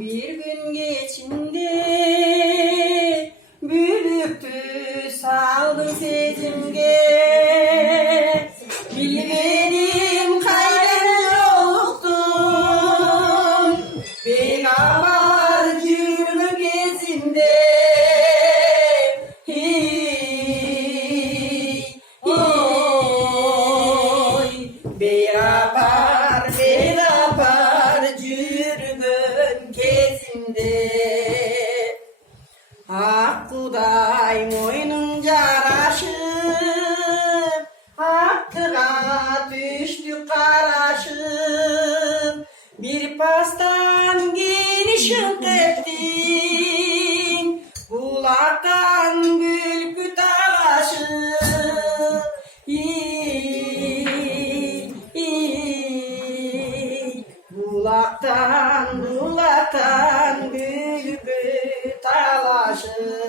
bir gün geçindi, büyüktü saldı sezimge. Bilgenim kayden yoktun, beraber yürü gezinde. Beraber yürüdün gezinde. Hakkıday moynunca araşıp, hakkıga düştü karaşıp. Bir pastan genişin ettin, kulaktan gülpü talaşıp. Bulaktan bülbül talaşır.